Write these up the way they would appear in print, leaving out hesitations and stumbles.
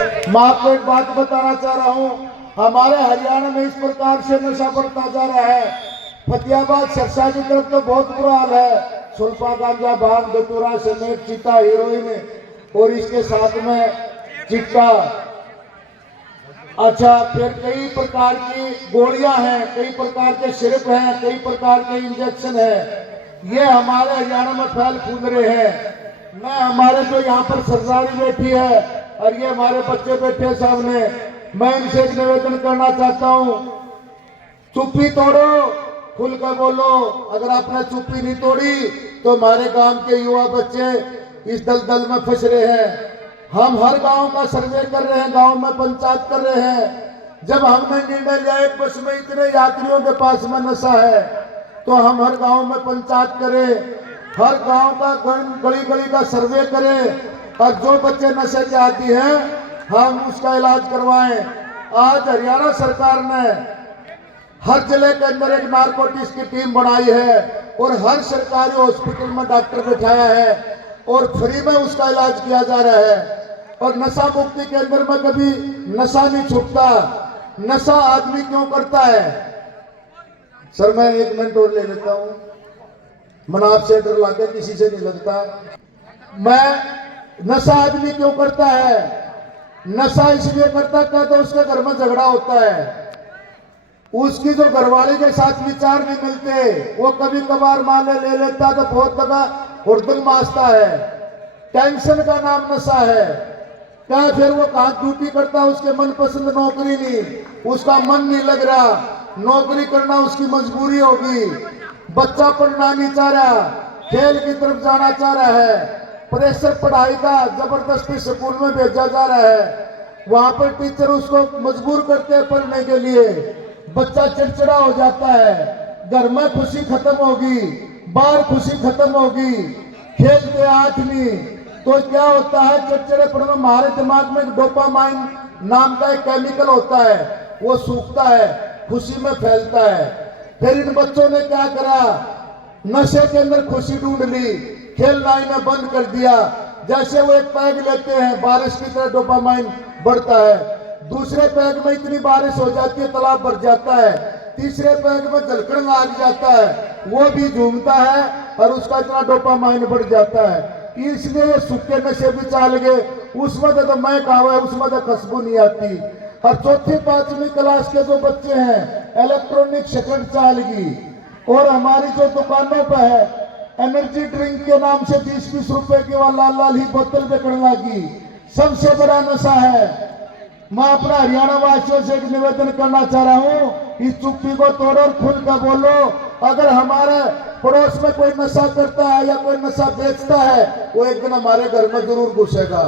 मैं आपको एक बात बताना चाह रहा हूँ, हमारे हरियाणा में इस प्रकार से नशा बढ़ता जा रहा है। फतेहाबाद सरसा की तरफ तो बहुत बुरा हाल है। सुल्फा, गांजा, भांग, धतूरा, समेत, चिता, हीरोइन और इसके साथ में चिट्टा। अच्छा, फिर कई प्रकार की गोलियां हैं, कई प्रकार के सिरप हैं, कई प्रकार के इंजेक्शन हैं। ये हमारे हरियाणा में फैल फूल रहे हैं। मैं हमारे जो यहाँ पर सरदारी बैठी है और ये हमारे बच्चे बैठे हैं सामने, मैं इनसे एक निवेदन करना चाहता हूँ, चुप्पी तोड़ो, खुल कर बोलो। अगर आपने चुप्पी नहीं तोड़ी तो हमारे गांव के युवा बच्चे इस दलदल में फंस रहे हैं। हम हर गांव का सर्वे कर रहे हैं, गांव में पंचायत कर रहे हैं। जब हमने निर्णय लिया एक बस में इतने यात्रियों के पास में नशा है, तो हम हर गांव में पंचायत करें, हर गांव का गली गली का सर्वे करें और जो बच्चे नशे के आदी हैं हम उसका इलाज करवाएं। आज हरियाणा सरकार ने हर जिले के अंदर एक नारकोटिक्स की टीम बनाई है और हर सरकारी हॉस्पिटल में डॉक्टर बिठाया है और फ्री में उसका इलाज किया जा रहा है। और नशा मुक्ति के अंदर में कभी नशा नहीं छूटता। नशा आदमी क्यों करता है? सर मैं 1 मिनट और ले लेता हूं, मन आपसे डर लगे, किसी से नहीं लगता। मैं नशा आदमी क्यों करता है? नशा इसलिए करता क्या, तो उसके घर में झगड़ा होता है, उसकी जो घरवाली के साथ विचार नहीं मिलते, वो कभी कभार माने ले लेता तो बहुत जगह हुड़दंग मारता है। टेंशन का नाम नशा है। क्या फिर वो कहाँ ड्यूटी करता, उसके मनपसंद नौकरी नहीं, उसका मन नहीं लग रहा, नौकरी करना उसकी मजबूरी होगी। बच्चा पढ़ना नहीं चाह रहा, खेल की तरफ जाना चाह रहा है, प्रेशर पढ़ाई का जबरदस्ती स्कूल में भेजा जा रहा है, वहां पर टीचर उसको मजबूर करते हैं पढ़ने के लिए। बच्चा चिड़चिड़ा हो जाता है, घर में खुशी खत्म होगी, बाहर खुशी खत्म होगी, खेलते आंख नहीं, तो क्या होता है, चिड़चिड़ेपन में हमारे दिमाग में डोपामाइन नाम का एक केमिकल होता है, वो सूखता है, खुशी में फैलता है। फिर इन बच्चों ने क्या करा, नशे के अंदर खुशी ढूंढ ली, खेलना इन्हें बंद कर दिया। जैसे वो एक पैग लेते हैं, बारिश की तरह डोपामाइन बढ़ता है, दूसरे पैग में इतनी बारिश हो जाती है तालाब भर जाता है, तीसरे पैग में जलकण लाग जाता है, वो भी झूमता है और उसका इतना डोपामाइन बढ़ जाता है। इसलिए सूखे नशे भी चाल गए, उसमें तो मैं कहा है, उसमें तो खुशबू नहीं आती। और चौथी 5वीं क्लास के जो बच्चे हैं इलेक्ट्रॉनिक शटर चाल गई, और हमारी जो दुकानों पर है एनर्जी ड्रिंक के नाम से 20-20 रुपए की वह लाल लाल ही बोतल बिकने लगी। सबसे बड़ा नशा है। मैं अपना हरियाणा वासियों से एक निवेदन करना चाह रहा हूँ, इस चुप्पी को तोड़ो और खुल कर बोलो। अगर हमारे पड़ोस में कोई नशा करता है या कोई नशा बेचता है, वो एक दिन हमारे घर में जरूर घुसेगा।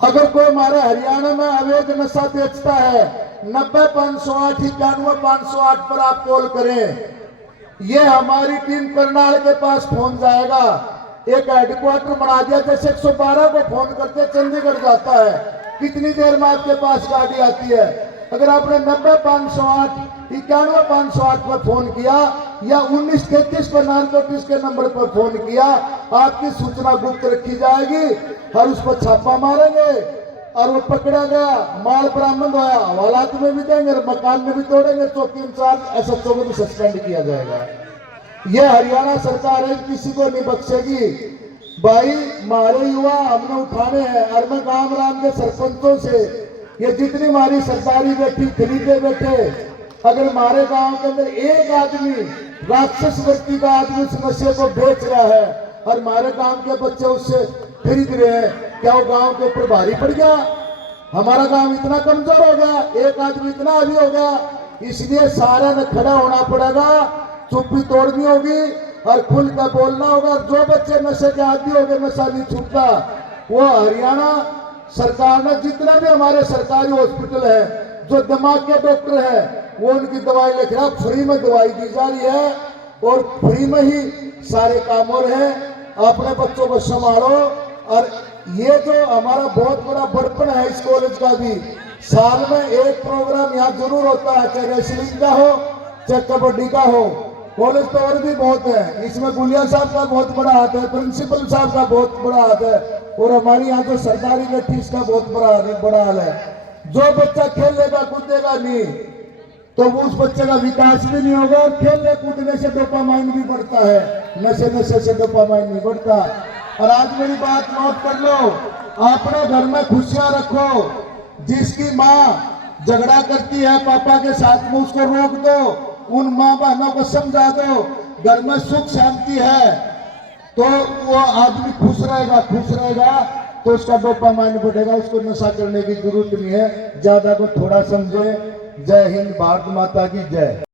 अगर कोई हमारे हरियाणा में अवैध नशा बेचता है, 90-508 91-508 पर आप कॉल करें। ये हमारी टीम करनाल के पास फोन जाएगा, एक हेडक्वार्टर बना दिया, जैसे 112 को फोन करते चंडीगढ़ जाता है, कितनी देर में आपके पास गाड़ी आती है। अगर आपने 90-508 91-508 पर फोन किया या 1933 पर नारकोटिक्स के नंबर पर फोन किया, आपकी सूचना गुप्त रखी जाएगी और उस पर छापा मारेंगे और वो पकड़ा गया, माल बरामद होया, हवालात में भी देंगे, मकान में भी तोड़ेंगे, चौकी इंचार्ज एसएचओ को भी सस्पेंड किया जाएगा। ये हरियाणा सरकार है, किसी को नहीं बख्शेगी। भाई हमारे युवा हमने उठाने हैं, और मैं गांव राम के सरपंचों से, ये जितनी हमारी सरकारी बैठी खरीदे बैठे, अगर हमारे गांव के अंदर एक आदमी राक्षस व्यक्ति का आदमी उस नशे को बेच रहा है और हमारे गांव के बच्चे उससे खरीद रहे हैं, क्या वो गांव के ऊपर भारी पड़ गया? हमारा गांव इतना कमजोर हो गया, एक आदमी इतना आदि हो गया। इसलिए सारा ने खड़ा होना पड़ेगा, चुप्पी तोड़नी होगी और खुल कर बोलना होगा। जो बच्चे नशे के आदि हो गए, नशा नहीं छूटता, वो हरियाणा सरकार ने जितना भी हमारे सरकारी हॉस्पिटल है, जो दिमाग के डॉक्टर है, वो उनकी दवाई लिख रहा, फ्री में दवाई दी जा रही है और फ्री में ही सारे काम हो रहे हैं। अपने बच्चों को संभालो। और ये जो हमारा बहुत बड़ा बड़पन है इस कॉलेज का भी, साल में एक प्रोग्राम यहाँ जरूर होता है, चाहे रेसलिंग का हो चाहे कबड्डी का हो। कॉलेज तो और भी बहुत है, इसमें गुलिया साहब का बहुत बड़ा हाथ है, प्रिंसिपल साहब का बहुत बड़ा हाथ है, और हमारे यहाँ तो सरकारी में फीस का बहुत बड़ा हाल है। जो बच्चा खेलेगा कूदेगा नहीं तो वो उस बच्चे का विकास भी नहीं होगा, और खेलने कूदने से डोपामाइन भी बढ़ता है, नशे से डोपामाइन नहीं बढ़ता। और आज मेरी बात नोट कर लो, अपने घर में खुशियां रखो। जिसकी माँ झगड़ा करती है पापा के साथ में, उसको रोक दो, उन माँ बहनों को समझा दो, घर में सुख शांति है तो वो आदमी खुश रहेगा तो उसका डोपामाइन बढ़ेगा, उसको नशा करने की जरूरत नहीं है। ज्यादा को थोड़ा समझे। जय हिंद, भारत माता की जय।